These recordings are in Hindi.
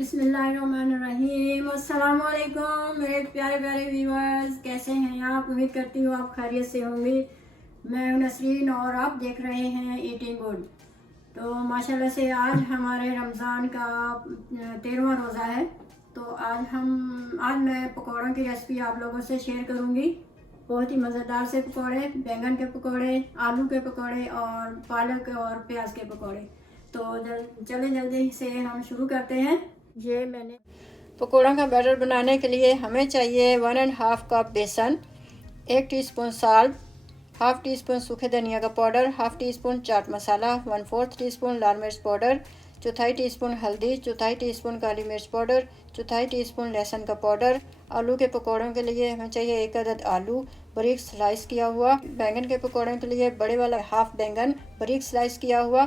बिस्मिल्लाहिर्रहमानिर्रहीम। अस्सलाम वालेकुम मेरे प्यारे प्यारे व्यूअर्स, कैसे हैं आप? उम्मीद करती हूँ आप खैरियत से होंगे। मैं हूं नसरीन और आप देख रहे हैं ईटिंग गुड। तो माशाल्लाह से आज हमारे रमज़ान का 13वां रोज़ा है। तो आज मैं पकौड़ों की रेसिपी आप लोगों से शेयर करूँगी। बहुत ही मज़ेदार से पकौड़े, बैंगन के पकौड़े, आलू के पकौड़े और पालक और प्याज के पकौड़े। तो चलें जल्दी से हम शुरू करते हैं। ये मैंने पकौड़ों का बैटर बनाने के लिए हमें चाहिए 1.5 कप बेसन, 1 teaspoon salt, half tea spoon सूखे धनिया का powder, half tea spoon chaat masala, 1/4 teaspoon लाल मिर्च पाउडर, चौथाई टीस्पून हल्दी, चौथाई टीस्पून काली मिर्च पाउडर, चौथाई टीस्पून लहसुन का पाउडर। आलू के पकौड़ों के लिए हमें चाहिए 1 अदद आलू बारीक स्लाइस किया हुआ। बैंगन के पकौड़ों के लिए बड़े वाला हाफ़ बैंगन बारीक स्लाइस किया हुआ।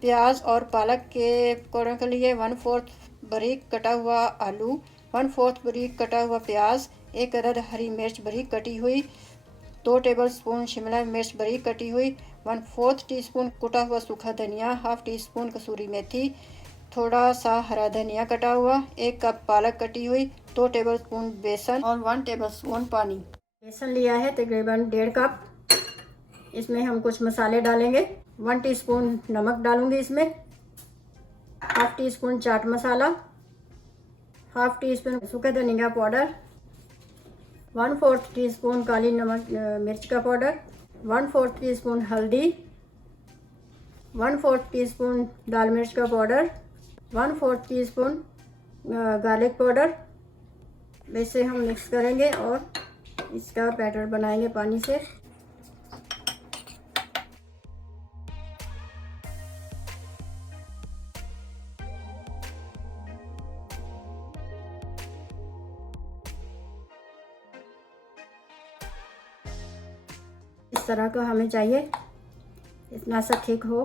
प्याज और पालक के पकौड़ों के लिए 1/4 बारीक कटा हुआ आलू, 1/4 बारीक कटा हुआ प्याज, 1 अदद हरी मिर्च बारीक कटी हुई, 2 टेबलस्पून शिमला मिर्च बारीक कटी हुई, 1/4 टीस्पून कुटा हुआ सूखा धनिया, हाफ़ टी स्पून कसूरी मेथी, थोड़ा सा हरा धनिया कटा हुआ, 1 कप पालक कटी हुई, 2 टेबलस्पून बेसन और 1 टेबलस्पून पानी। बेसन लिया है तकरीबन 1.5 कप। इसमें हम कुछ मसाले डालेंगे। 1 टीस्पून नमक डालूंगी इसमें, half tea spoon chaat masala, half tea spoon सूखे धनिया पाउडर, 1/4 टीस्पून काली नमक मिर्च का पाउडर, 1/4 टीस्पून हल्दी, 1/4 टीस्पून लाल मिर्च का पाउडर, 1/4 टीस्पून गार्लिक पाउडर। इसे हम मिक्स करेंगे और इसका बैटर बनाएंगे पानी से। इस तरह का हमें चाहिए, इतना सा थिक हो।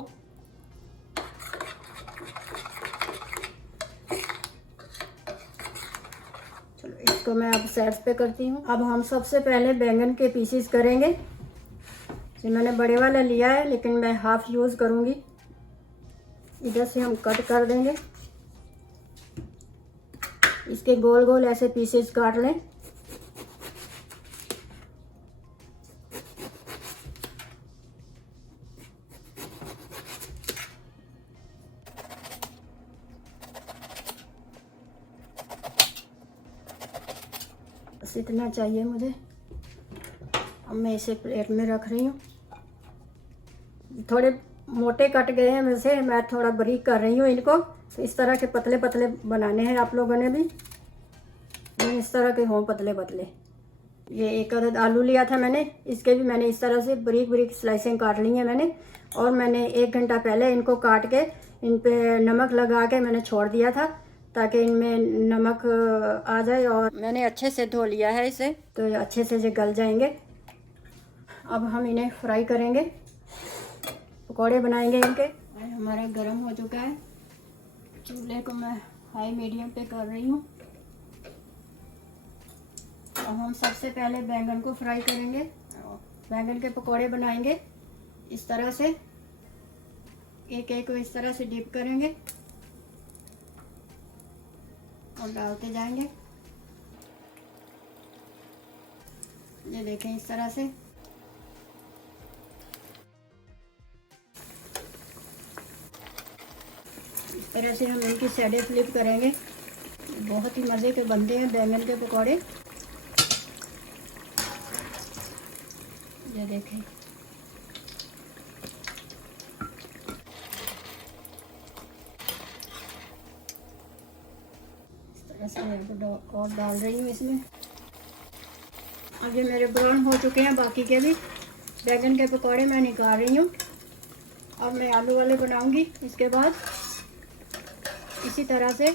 चलो इसको मैं अब साइड पे करती हूँ। अब हम सबसे पहले बैंगन के पीसेस करेंगे। ये मैंने बड़े वाला लिया है लेकिन मैं हाफ यूज़ करूँगी। इधर से हम कट कर देंगे। इसके गोल गोल ऐसे पीसेस काट लें। बस इतना चाहिए मुझे। अब मैं इसे प्लेट में रख रही हूँ। थोड़े मोटे कट गए हैं वैसे, मैं थोड़ा बारीक कर रही हूँ इनको। तो इस तरह के पतले पतले बनाने हैं आप लोगों ने भी। इस तरह के हों पतले पतले। ये 1 अदद आलू लिया था मैंने, इसके भी मैंने इस तरह से बारीक बारीक स्लाइसें काट ली हैं मैंने। और मैंने 1 घंटा पहले इनको काट के इन पे नमक लगा के मैंने छोड़ दिया था ताकि इनमें नमक आ जाए। और मैंने अच्छे से धो लिया है इसे, तो ये अच्छे से ये गल जाएंगे। अब हम इन्हें फ्राई करेंगे, पकौड़े बनाएंगे इनके। हमारा गरम हो चुका है। चूल्हे को मैं हाई मीडियम पे कर रही हूँ। अब हम सबसे पहले बैंगन को फ्राई करेंगे। बैंगन के पकौड़े बनाएंगे इस तरह से। एक एक को इस तरह से डिप करेंगे और डालते जाएंगे। ये देखें इस तरह से। इस तरह से हम इनकी साइडें फ्लिप करेंगे। बहुत ही मज़े के बनते हैं बैंगन के पकौड़े। ये देखें, इस तरह से और डाल रही हूँ इसमें। अब ये मेरे ब्राउन हो चुके हैं बाकी के भी बैंगन के पकौड़े मैं निकाल रही हूँ। अब मैं आलू वाले बनाऊंगी। इसके बाद इसी तरह से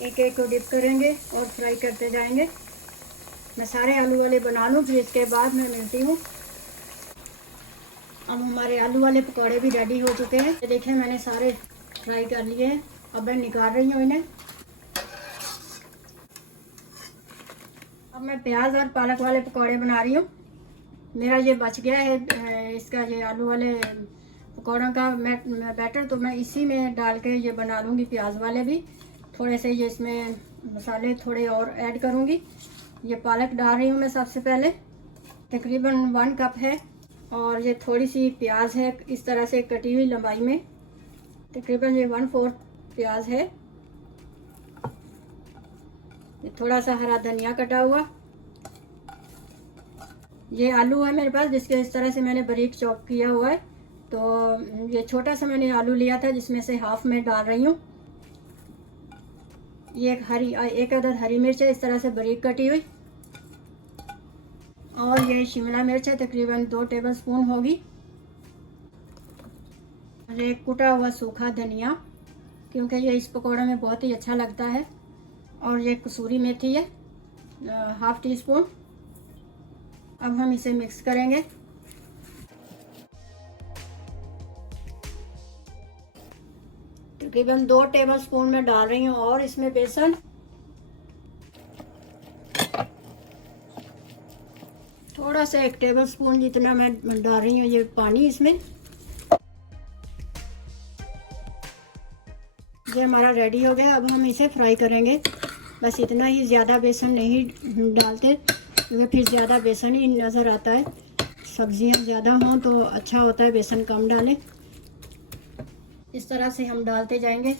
एक एक को डिप करेंगे और फ्राई करते जाएंगे। मैं सारे आलू वाले बना लूँ फिर इसके बाद मैं मिलती हूँ। अब हमारे आलू वाले पकौड़े भी रेडी हो चुके हैं। ये देखें मैंने सारे फ्राई कर लिए हैं। अब मैं निकाल रही हूँ इन्हें। अब मैं प्याज और पालक वाले पकौड़े बना रही हूँ। मेरा ये बच गया है इसका ये आलू वाले पकौड़ों का बैटर तो मैं इसी में डाल के ये बना लूँगी, प्याज वाले भी। थोड़े से ये इसमें मसाले थोड़े और ऐड करूँगी। ये पालक डाल रही हूँ मैं सबसे पहले, तकरीबन 1 कप है। और ये थोड़ी सी प्याज है इस तरह से कटी हुई लंबाई में, तकरीबन ये 1/4 प्याज है। ये थोड़ा सा हरा धनिया कटा हुआ। ये आलू है मेरे पास, जिसके इस तरह से मैंने बारीक चॉप किया हुआ है। तो ये छोटा सा मैंने आलू लिया था, जिसमें से हाफ में डाल रही हूँ। ये एक अदद हरी मिर्च है इस तरह से बारीक कटी हुई। और ये शिमला मिर्च है, तकरीबन 2 टेबलस्पून होगी। और एक कुटा हुआ सूखा धनिया, क्योंकि ये इस पकौड़े में बहुत ही अच्छा लगता है। और ये कसूरी मेथी है, 1/2 टीस्पून। अब हम इसे मिक्स करेंगे। तकरीबन 2 टेबलस्पून में डाल रही हूँ और इसमें बेसन। थोड़ा सा 1 टेबलस्पून जितना मैं डाल रही हूँ ये पानी इसमें। ये हमारा रेडी हो गया। अब हम इसे फ्राई करेंगे, बस इतना ही, ज़्यादा बेसन नहीं डालते क्योंकि फिर ज़्यादा बेसन ही नज़र आता है। सब्जियां ज़्यादा हों तो अच्छा होता है, बेसन कम डालें। इस तरह से हम डालते जाएंगे।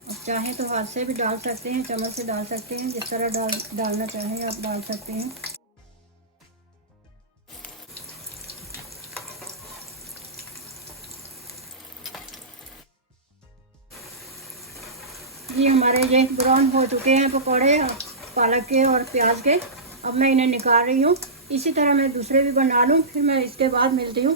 अब चाहें तो हाथ से भी डाल सकते हैं, चम्मच से डाल सकते हैं, जिस तरह डालना चाहें आप डाल सकते हैं। ये हमारे ये ब्राउन हो चुके हैं पकौड़े पालक के और प्याज के। अब मैं इन्हें निकाल रही हूँ। इसी तरह मैं दूसरे भी बना लूँ, फिर मैं इसके बाद मिलती हूँ।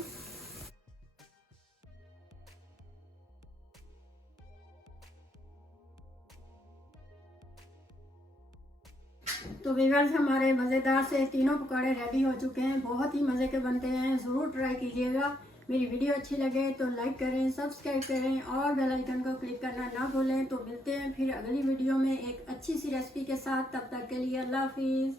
तो व्यूअर्स, हमारे मज़ेदार से तीनों पकौड़े रेडी हो चुके हैं। बहुत ही मज़े के बनते हैं, ज़रूर ट्राई कीजिएगा। मेरी वीडियो अच्छी लगे तो लाइक करें, सब्सक्राइब करें और बेल आइकन को क्लिक करना ना भूलें। तो मिलते हैं फिर अगली वीडियो में एक अच्छी सी रेसिपी के साथ। तब तक के लिए अल्लाह हाफिज़।